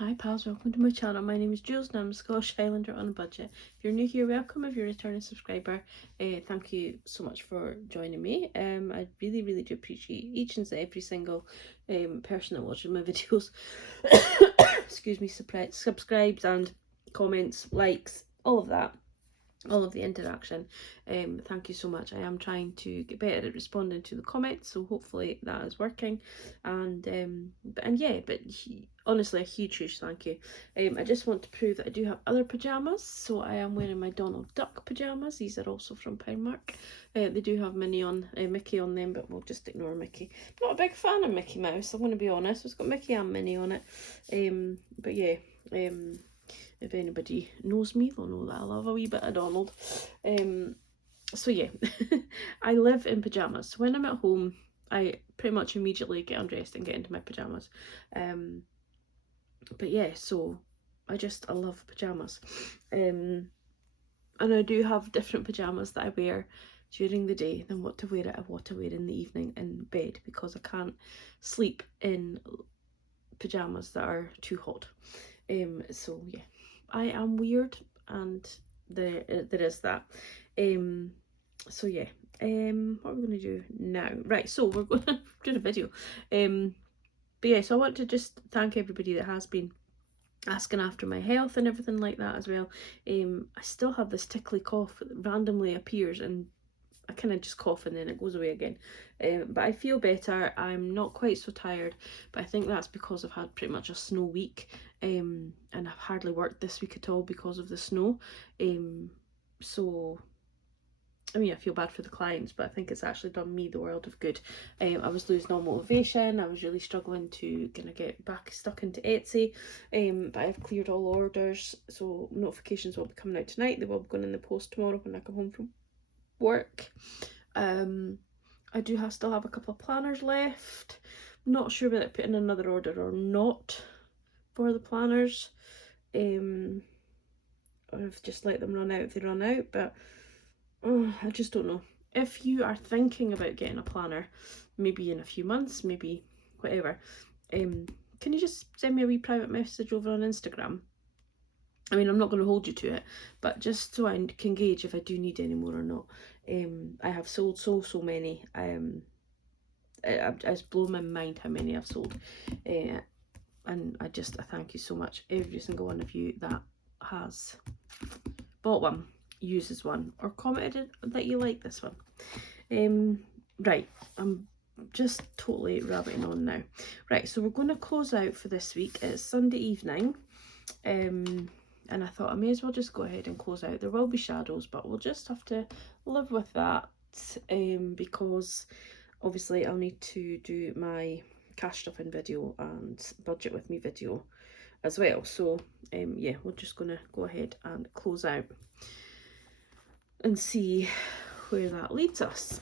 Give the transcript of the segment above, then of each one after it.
Hi pals, welcome to my channel. My name is Julz and I'm a Scottish Highlander on a budget. If you're new here, welcome. If you're a returning subscriber, thank you so much for joining me. I really do appreciate each and every single person that watches my videos. Excuse me, subscribes and comments, likes, all of that. All of the interaction. Thank you so much. I am trying to get better at responding to the comments, so hopefully that is working. And honestly, a huge thank you. I just want to prove that I do have other pajamas, so I am wearing my Donald Duck pajamas. These are also from Primark. They do have Mickey on them, but we'll just ignore Mickey. I'm not a big fan of Mickey Mouse, I'm going to be honest. It's got Mickey and Minnie on it. But yeah, if anybody knows me, they'll know that I love a wee bit of Donald. So yeah, I live in pyjamas. When I'm at home, I pretty much immediately get undressed and get into my pyjamas. But yeah, so I love pyjamas. And I do have different pyjamas that I wear during the day than what to wear in the evening in bed, because I can't sleep in pyjamas that are too hot. So yeah, I am weird, and there is that. So yeah, what are we going to do now? Right, so we're going to do a video. But yeah, so I want to just thank everybody that has been asking after my health and everything like that as well. I still have this tickly cough that randomly appears, and I kind of just cough and then it goes away again. But I feel better. I'm not quite so tired, but I think that's because I've had pretty much a snow week, and I've hardly worked this week at all because of the snow. So I mean, I feel bad for the clients, but I think it's actually done me the world of good. I was losing all motivation. I was really struggling to kind of get back stuck into Etsy, but I've cleared all orders, so notifications will be coming out tonight. They will be going in the post tomorrow when I come home from work. I do still have a couple of planners left. I'm not sure whether to put in another order or not for the planners. Or if just let them run out if they run out, but I just don't know. If you are thinking about getting a planner, maybe in a few months, maybe whatever, can you just send me a wee private message over on Instagram? I mean, I'm not going to hold you to it, but just so I can gauge if I do need any more or not. I have sold so many. It's blown my mind how many I've sold. And I thank you so much, every single one of you that has bought one, uses one, or commented that you like this one. Right, I'm just totally rabbiting on now. Right, so we're going to close out for this week. It's Sunday evening, and I thought I may as well just go ahead and close out. There will be shadows, but we'll just have to live with that, because obviously I'll need to do my cash stuffing video and budget with me video as well. So yeah, we're just gonna go ahead and close out and see where that leads us.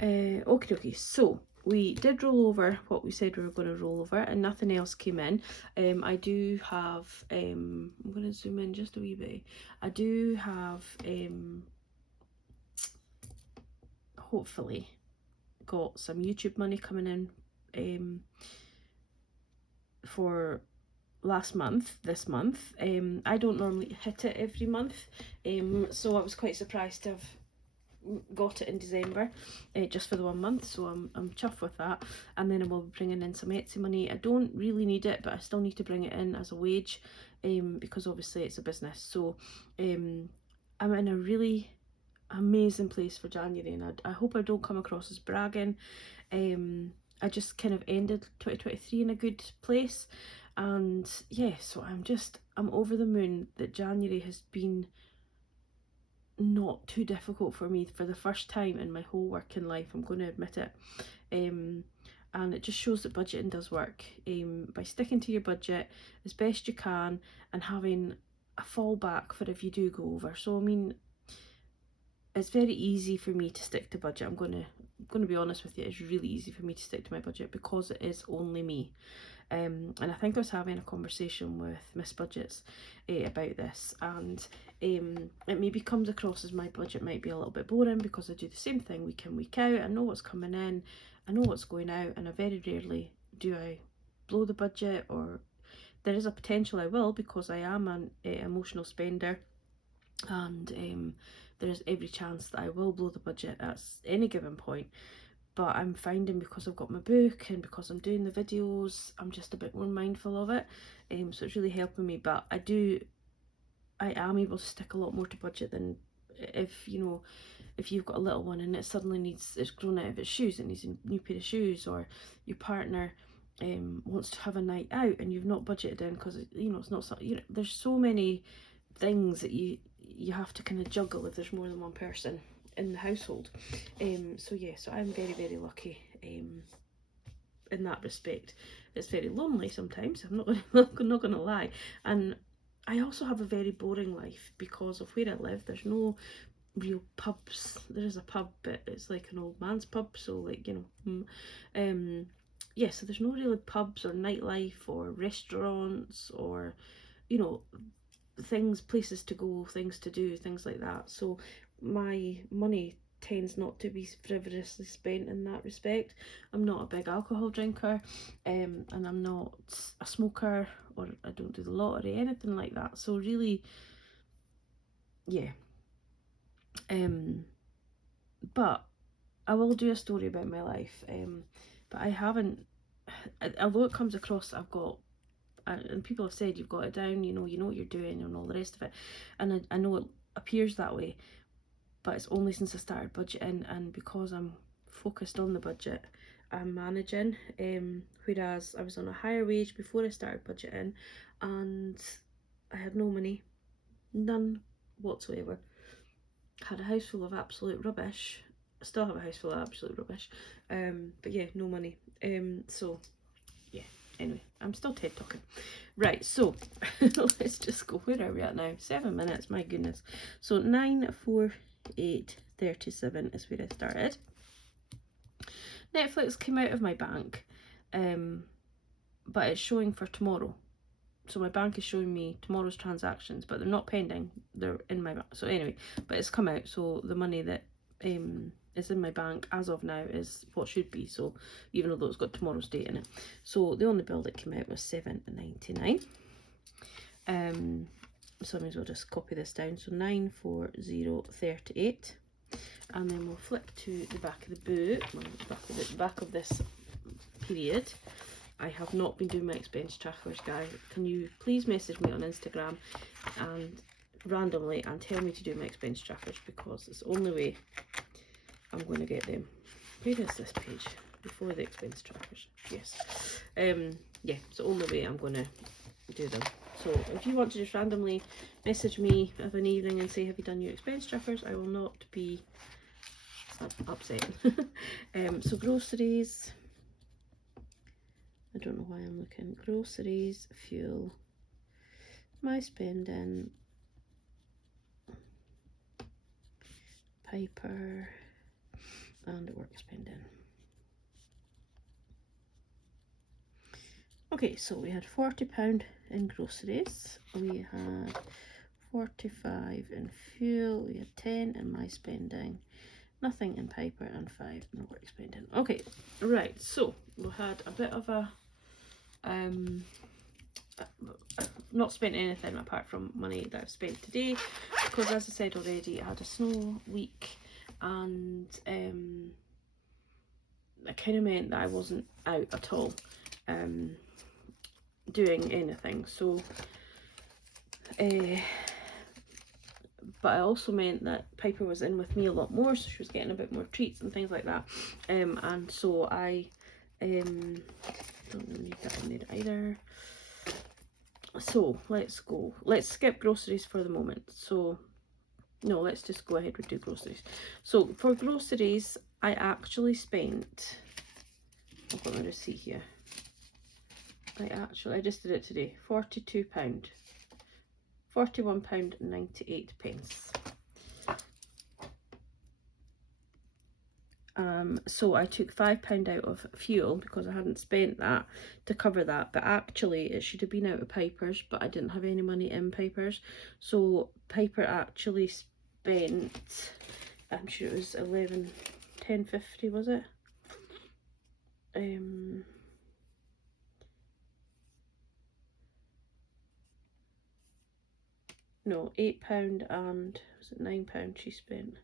Okay, so we did roll over what we said we were going to roll over, and nothing else came in. I do have, I'm going to zoom in just a wee bit. I do have, hopefully, got some YouTube money coming in for this month. I don't normally hit it every month, so I was quite surprised to have got it in December, just for the 1 month, so I'm chuffed with that. And then I will be bringing in some Etsy money. I don't really need it, but I still need to bring it in as a wage, because obviously it's a business. So I'm in a really amazing place for January, and I hope I don't come across as bragging. I just kind of ended 2023 in a good place, and yeah, so I'm over the moon that January has been not too difficult for me for the first time in my whole working life. I'm going to admit it. And it just shows that budgeting does work, by sticking to your budget as best you can and having a fallback for if you do go over. So I mean, it's very easy for me to stick to budget. I'm going to be honest with you, it's really easy for me to stick to my budget because it is only me. And I think I was having a conversation with Miss Budgets about this, and it maybe comes across as my budget might be a little bit boring because I do the same thing week in, week out. I know what's coming in, I know what's going out, and I very rarely do I blow the budget, or there is a potential I will, because I am an emotional spender, and there's every chance that I will blow the budget at any given point. But I'm finding, because I've got my book and because I'm doing the videos, I'm just a bit more mindful of it. So it's really helping me. But I am able to stick a lot more to budget than if, you know, if you've got a little one and it suddenly needs, it's grown out of its shoes, it needs a new pair of shoes, or your partner wants to have a night out and you've not budgeted in because, you know, it's not so, you know, there's so many things that you have to kind of juggle if there's more than one person in the household. So yeah, so I'm very, very lucky in that respect. It's very lonely sometimes, I'm not gonna lie, and I also have a very boring life because of where I live. There's no real pubs. There is a pub, but it's like an old man's pub, so like, you know, yeah, so there's no really pubs or nightlife or restaurants or, you know, things, places to go, things to do, things like that. So my money tends not to be frivolously spent in that respect. I'm not a big alcohol drinker, and I'm not a smoker, or I don't do the lottery, anything like that. So really, yeah. But I will do a story about my life, but I haven't, although it comes across I've got, and people have said you've got it down, you know what you're doing and all the rest of it, and I know it appears that way, but it's only since I started budgeting, and because I'm focused on the budget, I'm managing, whereas I was on a higher wage before I started budgeting, and I had no money, none whatsoever. Had a house full of absolute rubbish. I still have a house full of absolute rubbish, but yeah, no money. So yeah, anyway, I'm still TED talking. Right, so let's just go. Where are we at now? 7 minutes, my goodness. So 9:48:37 is where I started. Netflix came out of my bank, but it's showing for tomorrow. So my bank is showing me tomorrow's transactions, but they're not pending, they're in my bank. So anyway, but it's come out, so the money that is in my bank as of now is what should be, so even though it's got tomorrow's date in it. So the only bill that came out was £7.99. So I may as well just copy this down. So 94038, and then we'll flip to the back of the book, the back of this period. I have not been doing my expense trackers, guys. Can you please message me on Instagram and randomly and tell me to do my expense trackers, because it's the only way I'm going to get them. Where is this page? Before the expense trackers. Yes. Yeah, it's the only way I'm going to do them. So if you want to just randomly message me of an evening and say, have you done your expense trackers, I will not be upset. So groceries. I don't know why I'm looking. Groceries, fuel, my spending, paper, and work spending. Okay, so we had £40 in groceries, we had 45 in fuel, we had 10 in my spending, nothing in paper, and 5 in work spending. Okay, right, so we had a bit of a not spent anything apart from money that I've spent today, because as I said already, I had a snow week, and it kind of meant that I wasn't out at all doing anything. So but it also meant that Piper was in with me a lot more, so she was getting a bit more treats and things like that, and so I don't really need that in there either. So let's skip groceries for the moment. So no, let's just go ahead and do groceries. So for groceries, I actually spent, I've got my receipt here, I just did it today, £42, £41.98. So I took £5 out of fuel because I hadn't spent that to cover that, but actually it should have been out of Piper's, but I didn't have any money in Piper's, so Piper actually spent, I'm sure it was 10.50, was it? no, £8 and was it £9 she spent.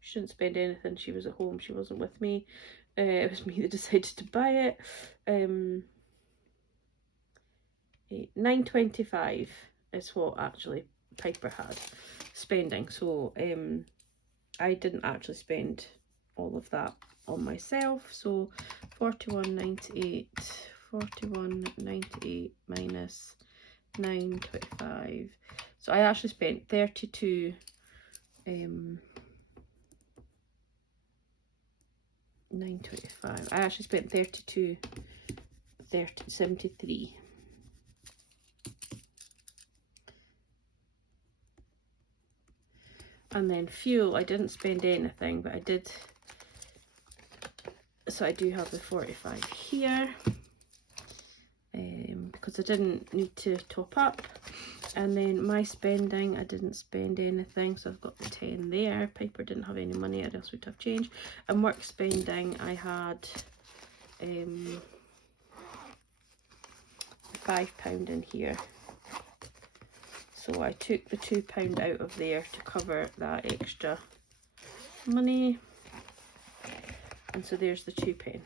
She didn't spend anything, she was at home, she wasn't with me. It was me that decided to buy it. £9.25 is what actually Piper had spending, so I didn't actually spend all of that on myself. So 41.98, 41.98 minus 9.25. So I actually spent 32 9.25. I actually spent 73. And then fuel, I didn't spend anything, but I did. So I do have the 45 here, because I didn't need to top up. And then my spending, I didn't spend anything, so I've got the 10 there. Piper didn't have any money, or else we'd have change. And work spending, I had £5 in here. So I took the £2 out of there to cover that extra money. And so there's the 2p.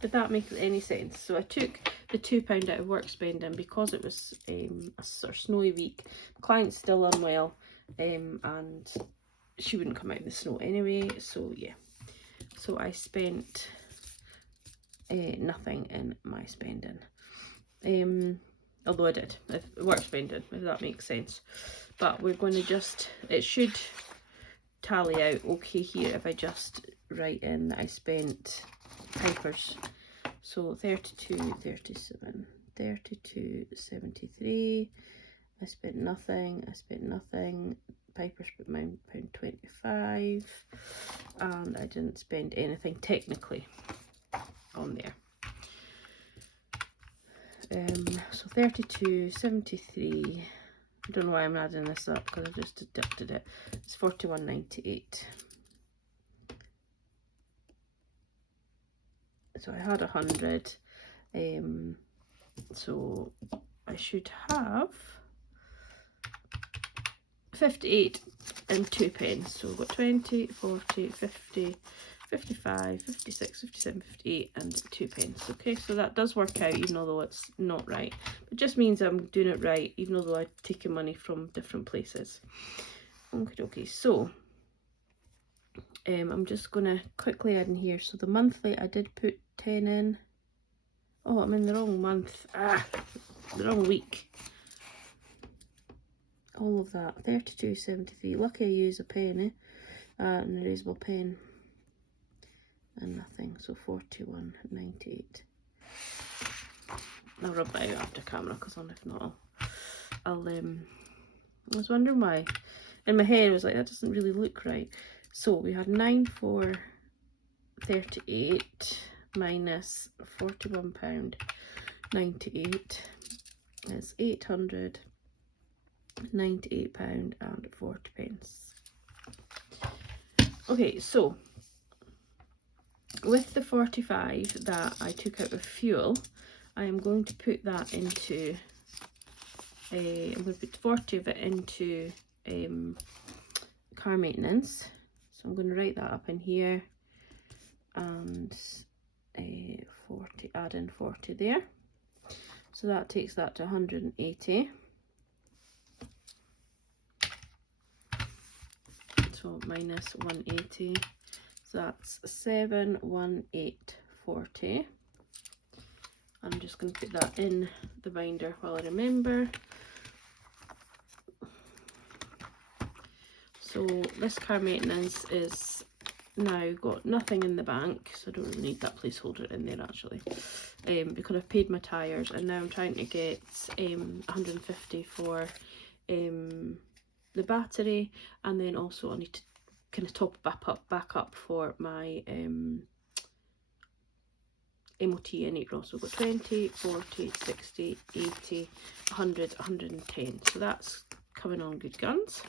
Did that make any sense? So I took the £2 out of work spending because it was a sort of snowy week. The client's still unwell, and she wouldn't come out in the snow anyway. So yeah, so I spent nothing in my spending. Although I did work spending, if that makes sense. But we're going to just, it should tally out okay here if I just write in that I spent Piper's. So 32, 37, 32, 73. I spent nothing. Piper spent £9.25, and I didn't spend anything technically on there. So 32, 73. I don't know why I'm adding this up because I just deducted it. It's 41.98. So I had 100. So I should have 58 and 2p. So we've got 20, 40, 50, 55, 56, 57, 58 and 2p. Okay, so that does work out even though it's not right. It just means I'm doing it right even though I'm taking money from different places. Okay, so I'm just going to quickly add in here. So the monthly, I did put 10 in. Oh, I'm in the wrong month. The wrong week. All of that. 32.73. Lucky I use a pen, an erasable pen. And nothing. So 41.98. I'll rub that out after camera because if not, I'll I was wondering why. In my head I was like, that doesn't really look right. So we had 9,438 minus £41.98 is £898.40. Okay, so with the 45 that I took out of fuel, I am going to put that into I'm going to put 40 of it into car maintenance. So I'm going to write that up in here, and 40, add in 40 there. So that takes that to 180. So minus 180. So that's 718.40. I'm just going to put that in the binder while I remember. So this car maintenance is now got nothing in the bank, so I don't really need that placeholder in there actually, because I've paid my tyres, and now I'm trying to get 150 for the battery, and then also I need to kind of top back up for my MOT in April. So we've got 20, 40, 60, 80, 100, 110. So that's coming on good guns.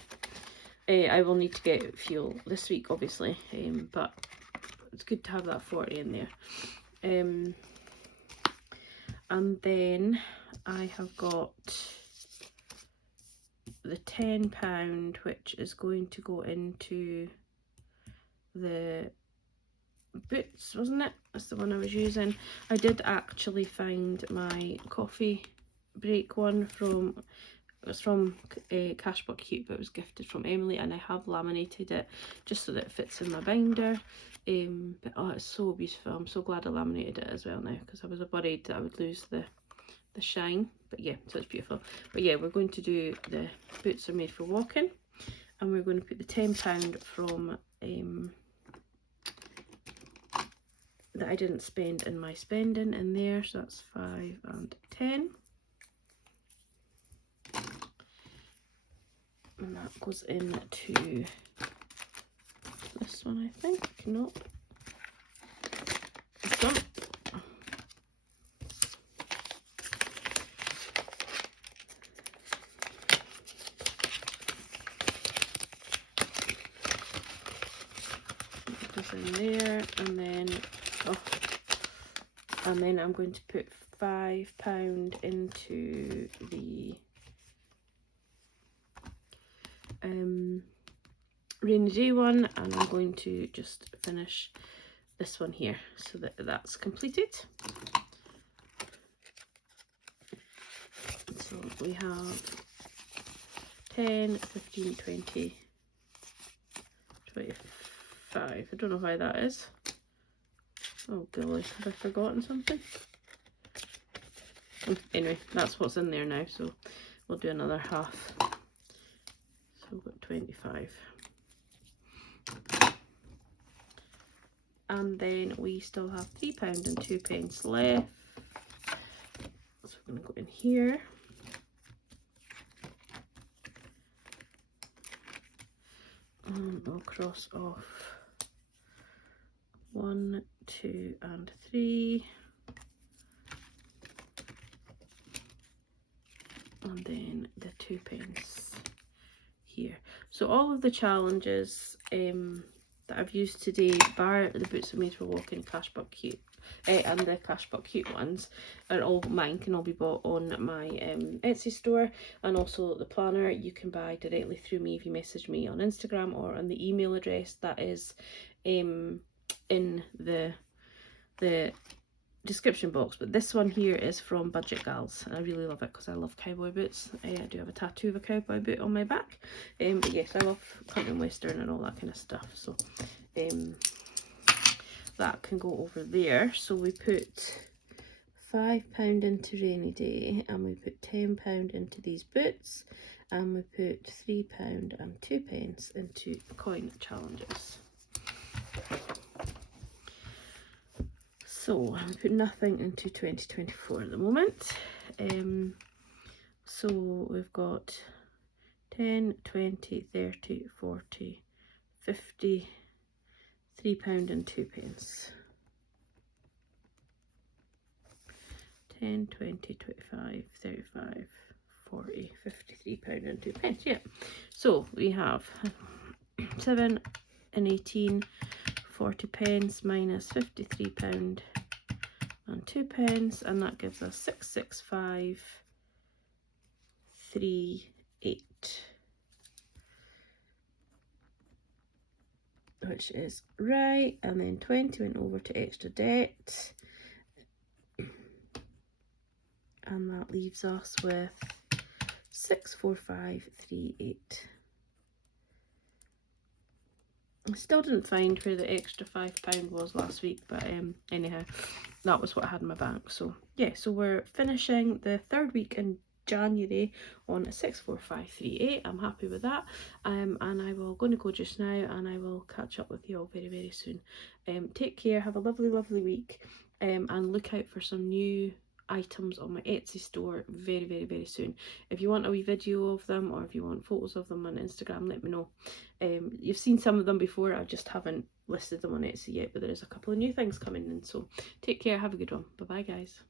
I will need to get fuel this week, obviously, but it's good to have that 40 in there. And then I have got the £10, which is going to go into the boots, wasn't it? That's the one I was using. I did actually find my coffee break one from, it was from Cashbox Cute, but it was gifted from Emily, and I have laminated it just so that it fits in my binder. But oh, it's so beautiful. I'm so glad I laminated it as well now, because I was worried that I would lose the shine. But yeah, so it's beautiful. But yeah, we're going to do the boots are made for walking, and we're going to put the £10 from that I didn't spend in my spending in there, so that's 5 and 10, and that goes into this one, I think. Nope, this one. It goes in there, and then and then I'm going to put £5 into the rainy day one, and I'm going to just finish this one here so that that's completed. So we have 10, 15, 20, 25. I don't know why that is. Oh golly, have I forgotten something? Anyway, that's what's in there now, so we'll do another half. So we've got 25. And then we still have £3 and 2 pence left. So we're going to go in here. And I'll cross off 1, 2 and 3. And then the 2 pence here. So all of the challenges that I've used today, bar the boots are made for walking, Cashbox Cute, and the Cashbox Cute ones, are all mine, can all be bought on my Etsy store. And also the planner you can buy directly through me if you message me on Instagram or on the email address that is in the description box. But this one here is from Budget Gals, and I really love it because I love cowboy boots. I do have a tattoo of a cowboy boot on my back, but yes, I love country and western and all that kind of stuff, so that can go over there. So we put £5 into rainy day, and we put £10 into these boots, and we put £3 and 2 pence into coin challenges. So I put nothing into 2024 at the moment. So we've got 10, 20, 30, 40, 50, £3 and 2 pence. 10, 20, 25, 35, 40, £53 and 2 pence. Yeah. So we have 7 and 18, 40 pence minus £53 and 2 pence, and that gives us 66538, which is right. And then 20 went over to extra debt, and that leaves us with 64538. I still didn't find where the extra £5 was last week, but anyhow, that was what I had in my bank. So yeah, so we're finishing the third week in January on 64538. I'm happy with that. And I will going to go just now, and I will catch up with you all very, very soon. Take care, have a lovely, lovely week, and look out for some new items on my Etsy store very, very, very soon. If you want a wee video of them, or if you want photos of them on Instagram, let me know. You've seen some of them before, I just haven't listed them on Etsy yet, but there is a couple of new things coming in. So take care, have a good one. Bye bye guys.